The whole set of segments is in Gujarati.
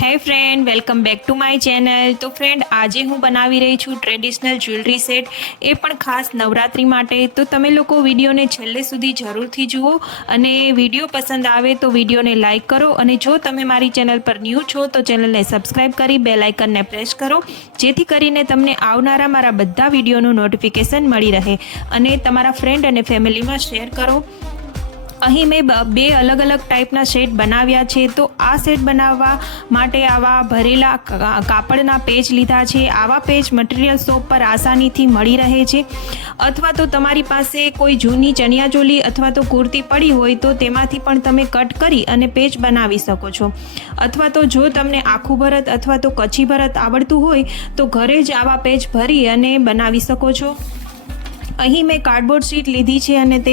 હે friend, welcome back to my channel. તો ફ્રેન્ડ, આજે હું બનાવી રહી છું ટ્રેડિશનલ જ્વેલરી સેટ, એ પણ ખાસ નવરાત્રી માટે। તો તમે લોકો વિડીયોને છેલ્લે સુધી જરૂરથી જુઓ અને વિડીયો પસંદ આવે તો વિડીયોને લાઇક કરો, અને જો તમે મારી ચેનલ પર ન્યૂ છો તો ચેનલને સબસ્ક્રાઈબ કરી બેલ આઇકનને પ્રેસ કરો, જેથી કરીને તમને આવનારા મારા બધા વિડીયોનું નોટિફિકેશન મળી રહે, અને તમારા ફ્રેન્ડ અને ફેમિલીમાં શેર કરો। અહીં મેં બે અલગ અલગ ટાઈપના સેટ બનાવ્યા છે। તો આ સેટ બનાવવા માટે આવા ભરેલા કાપડના પેચ લીધા છે। આવા પેચ મટીરિયલ શોપ પર આસાનીથી મળી રહે છે, અથવા તો તમારી પાસે કોઈ જૂની ચણિયાચોલી અથવા તો કુર્તી પડી હોય તો તેમાંથી પણ તમે કટ કરી અને પેચ બનાવી શકો છો, અથવા તો જો તમને આખું ભરત અથવા તો કચ્છી ભરત આવડતું હોય તો ઘરે જ આવા પેચ ભરી અને બનાવી શકો છો। અહીં મેં કાર્ડબોર્ડ શીટ લીધી છે અને તે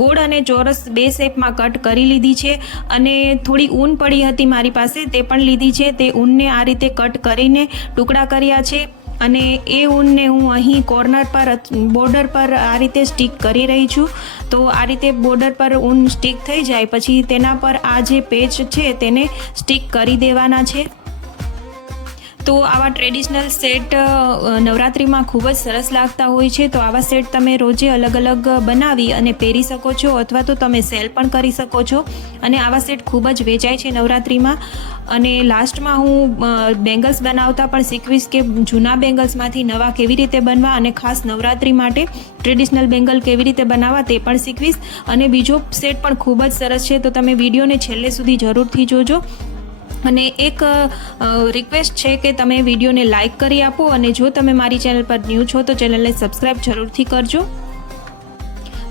ગોળ અને ચોરસ બે શેપમાં કટ કરી લીધી છે, અને થોડી ઊન પડી હતી મારી પાસે, તે પણ લીધી છે। તે ઊનને આ રીતે કટ કરીને ટુકડા કર્યા છે, અને એ ઊનને હું અહીં કોર્નર પર બોર્ડર પર આ રીતે સ્ટીક કરી રહી છું। તો આ રીતે બોર્ડર પર ઊન સ્ટીક થઈ જાય પછી તેના પર આ જે પેચ છે તેને સ્ટીક કરી દેવાના છે। તો આવા ટ્રેડિશનલ સેટ નવરાત્રિમાં ખૂબ જ સરસ લાગતા હોય છે। તો આવા સેટ તમે રોજે અલગ અલગ બનાવી અને પહેરી શકો છો, અથવા તો તમે સેલ પણ કરી શકો છો, અને આવા સેટ ખૂબ જ વેચાય છે નવરાત્રિમાં। અને લાસ્ટમાં હું બેંગલ્સ બનાવતા પણ શીખવીશ કે જૂના બેંગલ્સમાંથી નવા કેવી રીતે બનવા, અને ખાસ નવરાત્રિ માટે ટ્રેડિશનલ બેંગલ કેવી રીતે બનાવવા તે પણ શીખવીશ। અને બીજો સેટ પણ ખૂબ જ સરસ છે, તો તમે વિડીયોને છેલ્લે સુધી જરૂરથી જોજો। અને એક રિક્વેસ્ટ છે કે તમે વિડીયોને લાઇક કરી આપો, અને જો તમે મારી ચેનલ પર ન્યૂ છો તો ચેનલને સબસ્ક્રાઈબ જરૂરથી કરજો।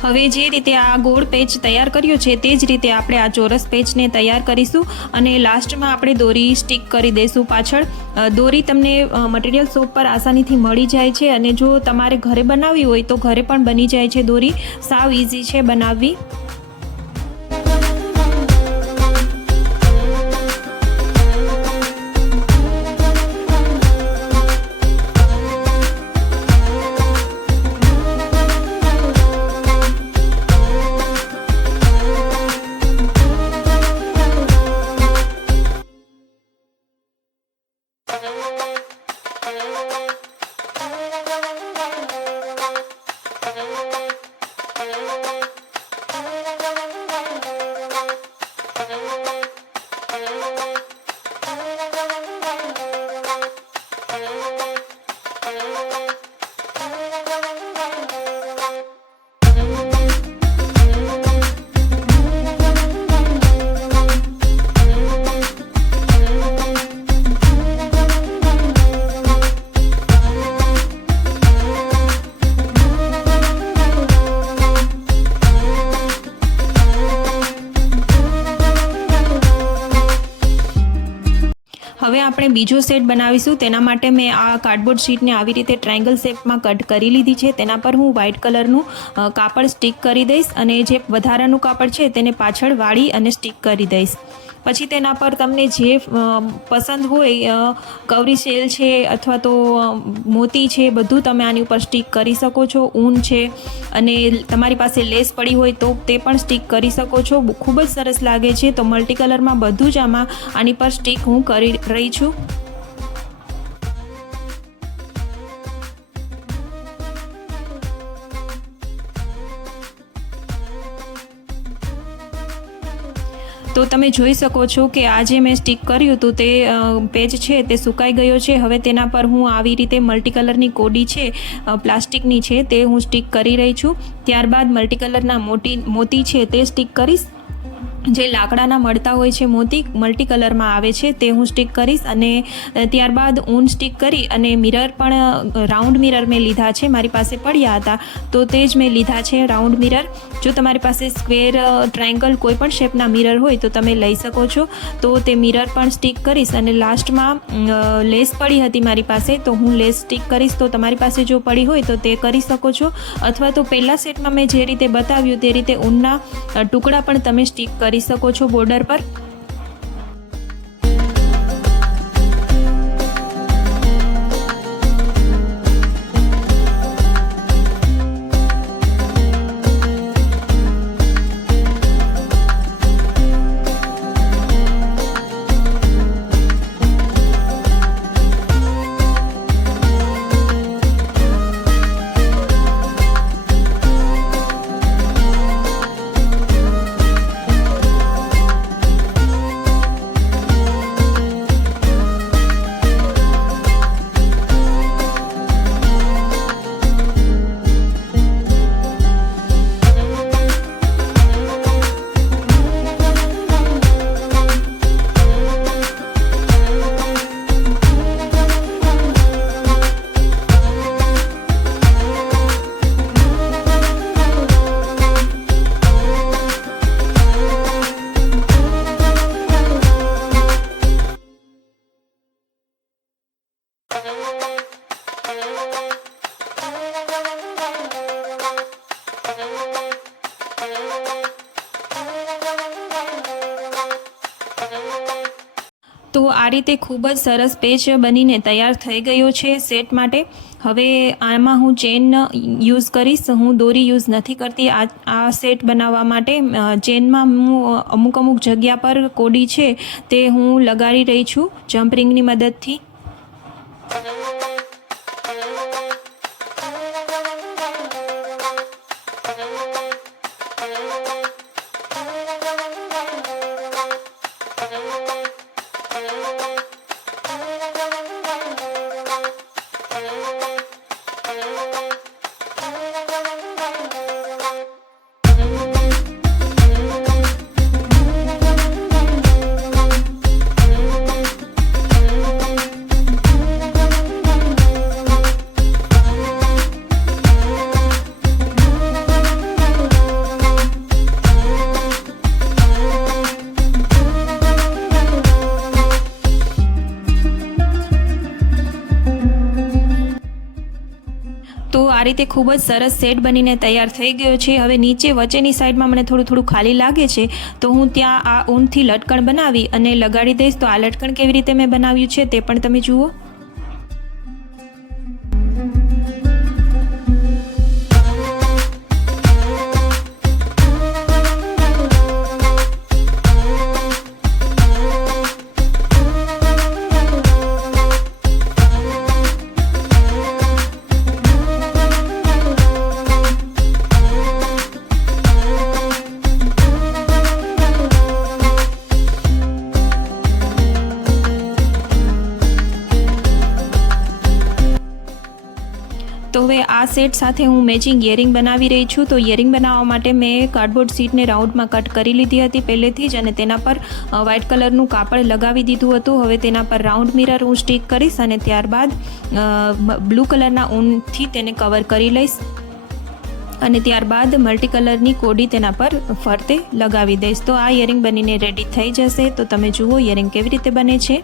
હવે જે રીતે આ ગોળ પેચ તૈયાર કર્યો છે તે જ રીતે આપણે આ ચોરસ પેચને તૈયાર કરીશું, અને લાસ્ટમાં આપણે દોરી સ્ટીક કરી દઈશું પાછળ। દોરી તમને મટીરિયલ શોપ પર આસાનીથી મળી જાય છે, અને જો તમારે ઘરે બનાવવી હોય તો ઘરે પણ બની જાય છે। દોરી સાવ ઇઝી છે બનાવવી। હવે આપણે બીજો સેટ બનાવીશું। તેના માટે મેં આ કાર્ડબોર્ડ શીટને આવી રીતે ટ્રાયંગલ શેપમાં કટ કરી લીધી છે। તેના પર હું વ્હાઇટ કલરનું કાપડ સ્ટીક કરી દઈશ, અને જે વધારાનું કાપડ છે તેને પાછળ વાળી અને સ્ટીક કરી દઈશ। પછી તેના પર તમને જે પસંદ હોય, કવરી સેલ છે અથવા તો મોતી છે, બધું તમે આની ઉપર સ્ટીક કરી શકો છો। ઊન છે, અને તમારી પાસે લેસ પડી હોય તો તે પણ સ્ટીક કરી શકો છો। ખૂબ જ સરસ લાગે છે। તો મલ્ટી કલરમાં બધું જ આની પર સ્ટીક હું કરી રહી છું। તો તમે જોઈ શકો છો કે આ જે મેં સ્ટીક કર્યું હતું તે પેજ છે તે સુકાઈ ગયો છે। હવે તેના પર હું આવી રીતે મલ્ટી કલરની કોડી છે, પ્લાસ્ટિકની છે, તે હું સ્ટીક કરી રહી છું। ત્યારબાદ મલ્ટી કલરના મોતી છે તે સ્ટીક કરીશ। જે લાકડાના મળતા હોય છે મોતી, મલ્ટી કલરમાં આવે છે, તે હું સ્ટીક કરીશ। અને ત્યારબાદ ઊન સ્ટીક કરી અને મિરર પણ રાઉન્ડ મિરર મેં લીધા છે, મારી પાસે પડ્યા હતા તો તે જ મેં લીધા છે રાઉન્ડ મિરર। જો તમારી પાસે સ્ક્વેર, ટ્રાયંગલ કોઈ પણ શેપના મિરર હોય તો તમે લઈ શકો છો। તો તે મિરર પણ સ્ટીક કરીશ, અને લાસ્ટમાં લેસ પડી હતી મારી પાસે તો હું લેસ સ્ટીક કરીશ। તો તમારી પાસે જો પડી હોય તો તે કરી શકો છો, અથવા તો પહેલા સેટમાં મેં જે રીતે બતાવ્યું તે રીતે ઊનના ટુકડા પણ તમે સ્ટીક કરી શકો છો બોર્ડર પર। તો આ રીતે ખૂબ જ સરસ પેચ બનીને તૈયાર થઈ ગયો છે સેટ માટે. હવે આમાં હું ચેન યુઝ કરીશ. હું દોરી યુઝ નથી કરતી આ સેટ બનાવવા માટે. ચેનમાં હું અમુક જગ્યા પર કોડી છે તે હું લગાડી રહી છું જમ્પ રિંગની મદદથી. તો આ રીતે ખૂબ જ સરસ સેટ બનીને તૈયાર થઈ ગયો છે. હવે નીચે વચ્ચેની સાઈડમાં મને થોડું ખાલી લાગે છે તો હું ત્યાં આ ઊનથી લટકણ બનાવી અને લગાડી દઈશ. તો આ લટકણ કેવી રીતે મેં બનાવ્યું છે તે પણ તમે જુઓ. તો હવે આ સેટ સાથે હું મેચિંગ ઇયરિંગ બનાવી રહી છું. તો ઇયરિંગ બનાવવા માટે મેં કાર્ડબોર્ડ શીટને રાઉન્ડમાં કટ કરી લીધી હતી પહેલેથી જ, અને તેના પર વ્હાઇટ કલરનું કાપડ લગાવી દીધું હતું. હવે તેના પર રાઉન્ડ મિરર હું સ્ટીક કરીશ અને ત્યારબાદ બ્લુ કલરના ઊનથી તેને કવર કરી લઈશ અને ત્યારબાદ મલ્ટી કલરની કોડી તેના પર ફરતે લગાવી દઈશ. તો આ ઇયરિંગ બનીને રેડી થઈ જશે. તો તમે જુઓ ઇયરિંગ કેવી રીતે બને છે.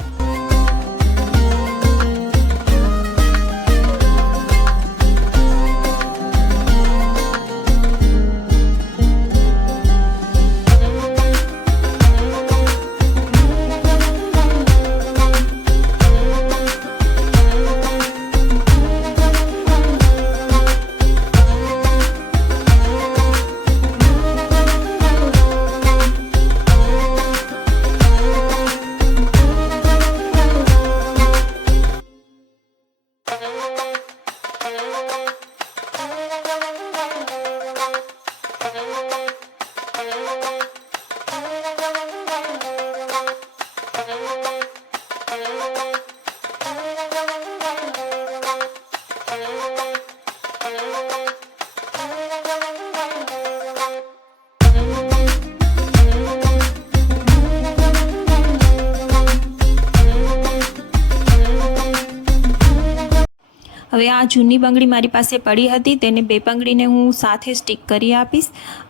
હવે આ જૂની બંગડી મારી પાસે પડી હતી, તેને બે બંગડીને હું સાથે સ્ટીક કરી આપીશ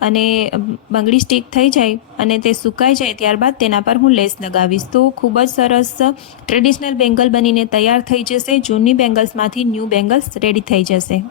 અને બંગડી સ્ટીક થઈ જાય અને તે સુકાઈ જાય ત્યારબાદ તેના પર હું લેસ લગાવીશ. તો ખૂબ જ સરસ ટ્રેડિશનલ બેંગલ બનીને તૈયાર થઈ જશે. જૂની બેંગલ્સમાંથી ન્યૂ બેંગલ્સ રેડી થઈ જશે.